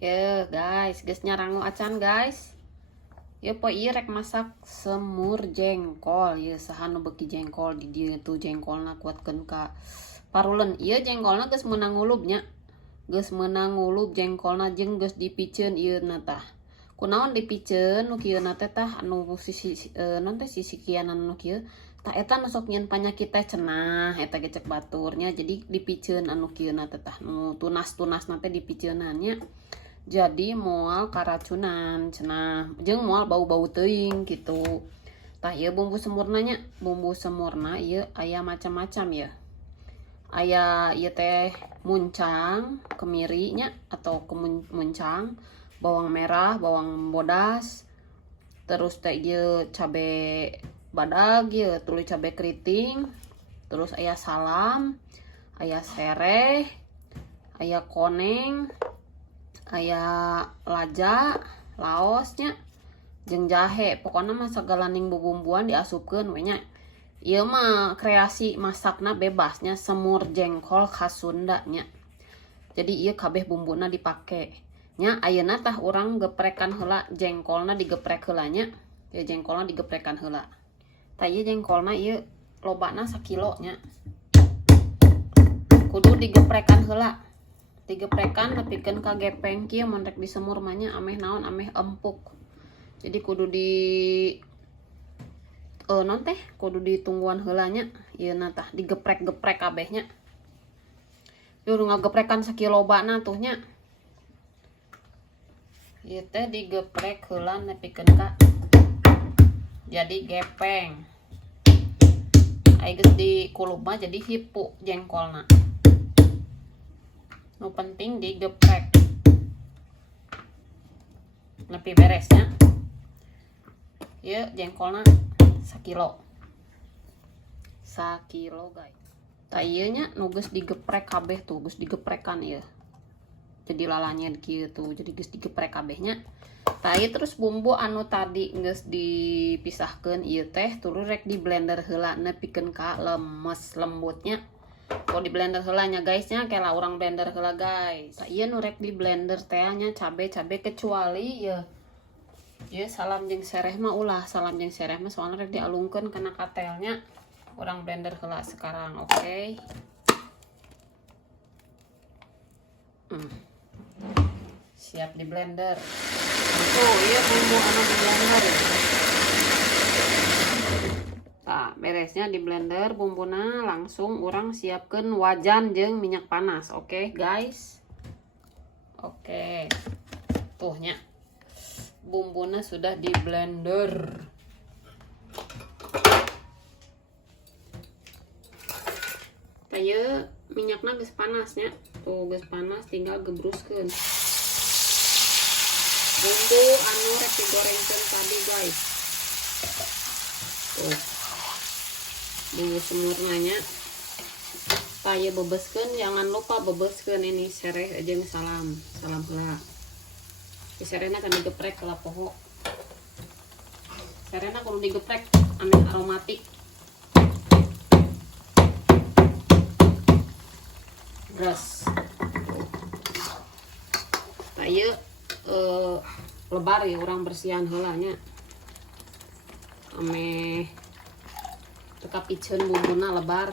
Ya guys, geusnya rangu acan guys. Ya po ieu rek masak semur jengkol. Ya saha nu beuki jengkol di dieu tuh jengkolna kuatkeun ka parulen. Ieu jengkolna geus meunang ngulub nya. Geus meunang ngulub jengkolna jeung geus dipiceun ieu na tah. Kunaon dipiceun nu kieu na teh tah anu sisi non teh sisi kianan nu kieu. Tah eta nu sok nyieun panyakit teh cenah eta ge cek baturnya. Jadi dipiceun anu kieu na teh tah nu tunas-tunasna teh dipiceunan nya. Jadi moal karacunan cenah jeung moal bau-bau teuing gitu. Tah ieu bumbu semurna nya, bumbu semurna ieu aya macam-macam ya. Aya ieu teh muncang, kemiri nya atau muncang, bawang merah, bawang bodas, terus teh ieu cabe badag ieu tuluy cabe keriting, terus aya salam, aya sereh, aya koneng, aya laja, laosnya, jeung jahe. Pokoknya mah sagalaning bubumbuan diasupkeun we nya. Ieu mah kreasi masakna bebasnya semur jengkol khas Sunda nya. Jadi ieu kabeh bumbuna dipake. Nya ayeuna tah urang geprekan heula jengkolna digeprek heula nya. Ya jengkolna digeprekan heula. Tah ieu jengkolna ieu lobana 1 kilo nya. Kudu digeprekan heula. Digeprekan nepikeun ka gepeng kieu mun rek disemur mah nya ameh naon ameh empuk. Jadi kudu di non teh kudu ditungguan heula nya. Ieu na tah digeprek-geprek kabeh nya. Ieu ngageprekan sakilobana tuh nya. Ieu teh digeprek heula nepikeun ka jadi gepeng. Ai geus dikulub mah jadi hipu jengkolna. Nu penting digeprek nepi beresnya. Ieu jengkolna 1 kilo guys. Tah ieu nya nu geus digeprek kabeh tuh geus digeprekan ieu. Jadi lalanya kieu tuh jadi geus digeprek kabehnya. Tah ieu terus bumbu anu tadi geus dipisahkeun ieu teh tuluy rek di blender heula nepikeun ka lemes lembutnya. Kalau di blender heula nya guys nya kela urang blender heula guys. Tah ieu nu rek di blender teh nya cabe-cabe kecuali ieu. Ieu salam jeung sereh mah ulah salam jeung sereh mah soalna rek dialungkeun kana katelnya. Urang blender heula sekarang, oke. Siap di blender. Tuh, ieu bumbu anu di blender. Nah, beresnya di blender bumbuna langsung orang siapkan wajan jeung minyak panas. Oke, guys. Oke. Tuhnya. Bumbuna sudah di blender. Taya minyakna geus panasnya. Tuh, geus panas tinggal gebruskeun. Bumbu anu rek digorengkeun tadi, guys. Tuh. Bumbu semurnanya paya bebeskeun, jangan lupa bebeskeun ini sereh jeung salam heula. Di serehna kan digeprek heula poho. Serehna kudu digeprek anu aromatik. Beres. Tah ieu lebar ya urang bersihan heula nya. Ame teka piceun bumbuna lebar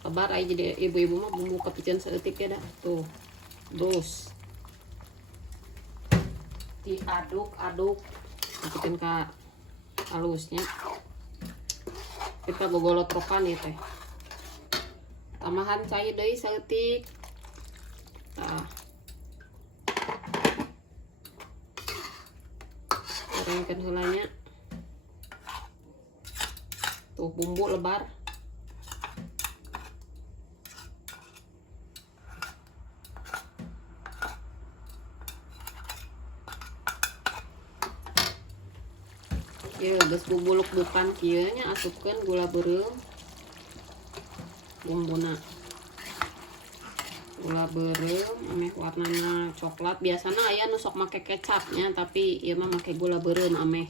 aja jadi ibu-ibu mah bumbu kepiceun saeutik ya dah tuh terus diaduk-aduk masukin ke halusnya kita gogolotrokan ya teh tambahan cai deui saeutik. Nah gorengkeun heula nya. Tuh bumbu lebar. Ieu geus bubuluk-bukan kieu nya asupkeun gula beureum. Bumbuna. Gula beureum ameh warnana coklat. Biasana aya nu sok make kecapnya tapi ieu mah make gula beureum ameh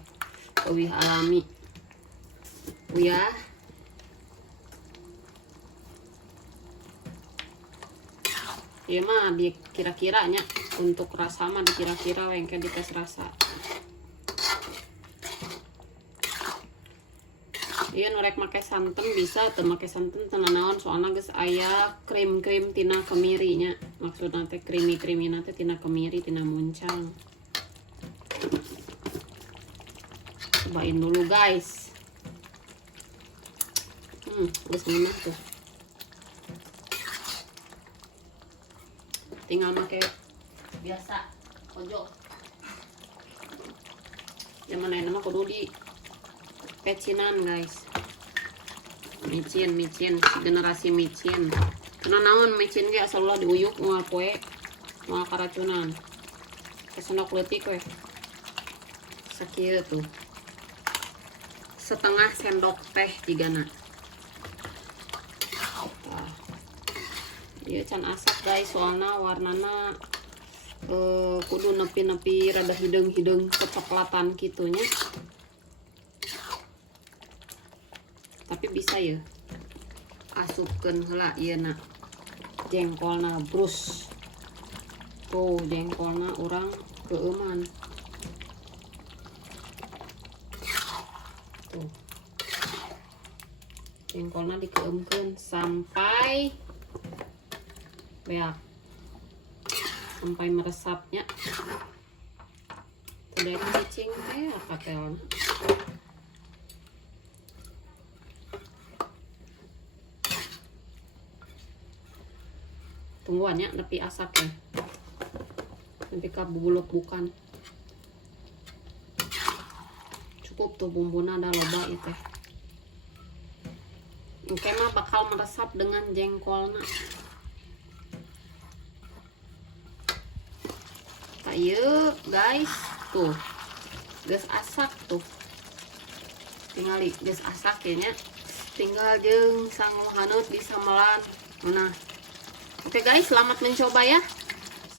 leuwih alami. Ya Iya mah di kira-kiranya untuk rasa mah dikira-kira wengke dites rasa. Iya nurek make santan bisa, teu make santan teu naon soalna geus aya krim-krim tina kemirinya. Maksudna teh krimi-krimi teh tina kemiri, tina muncang. Cobain dulu guys. Geus ngeunah tuh. Tinggal make biasa ojo. Zaman nama kudu di pecinan guys. Micin generasi micin. Karena naon micin ge asal ulah diuyuk moal poe moal karacunan. Kesendok leutik we. Sakieu tuh. Setengah sendok teh jigana. Iya can asap guys, soalnya warnana kudu nepi-nepi rada hidung-hidung kecoklatan gitunya. Tapi bisa ya asupkeun heula ieu na jengkolna brus. Tuh jengkolna urang keuman. Tuh. Jengkolna dikeumkeun sampai beak, sampai meresapnya. Tidak cicing teh pakai. Tungguannya tapi asak ya. Nanti kabuluk bukan. Cukup tuh bumbuna ada loba itu. Oke mah bakal meresap dengan jengkolna. Ayo guys, tuh geus asak tuh, tinggal geus asak kayaknya, tinggal jeung sang hanut di samelan. Nah, oke guys, selamat mencoba ya.